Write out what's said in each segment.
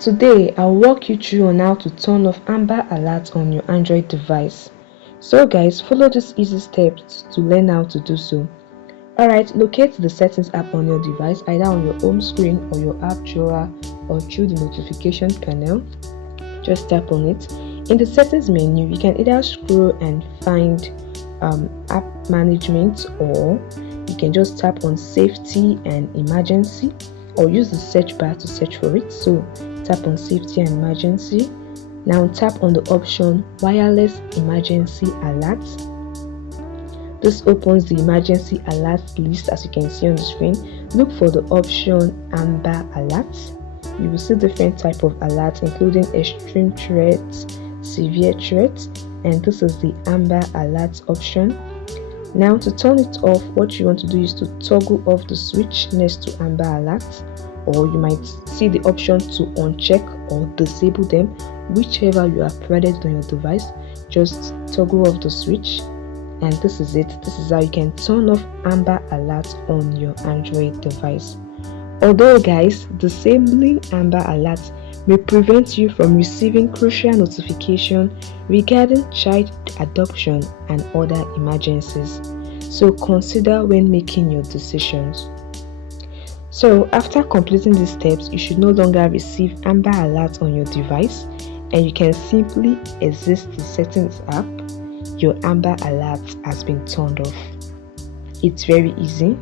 Today, I'll walk you through on how to turn off Amber Alert on your Android device. So guys, follow these easy steps to learn how to do so. Alright, locate the settings app on your device, either on your home screen or your app drawer or through the notification panel. Just tap on it. In the settings menu, you can either scroll and find app management, or you can just tap on safety and emergency, or use the search bar to search for it. So tap on safety and emergency. Now tap on the option wireless emergency alert. This opens the emergency alert list as you can see on the screen. Look for the option Amber Alert. You will see different type of alerts, including extreme threats, severe threats, and this is the Amber Alert option. Now to turn it off, what you want to do is to toggle off the switch next to Amber Alert, or you might see the option to uncheck or disable them, whichever you have provided on your device. Just toggle off the switch, and this is it. This is how you can turn off Amber Alert on your Android device. Although guys, disabling Amber Alert may prevent you from receiving crucial notification regarding child adoption and other emergencies, so consider when making your decisions. So after completing these steps, you should no longer receive Amber Alert on your device, and you can simply exit the settings app. Your Amber Alert has been turned off. It's very easy.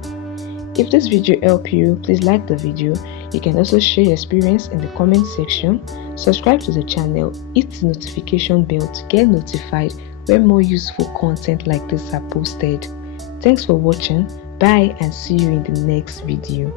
If this video helped you, please like the video. You can also share your experience in the comment section. Subscribe to the channel, hit the notification bell to get notified when more useful content like this are posted. Thanks for watching. Bye, and see you in the next video.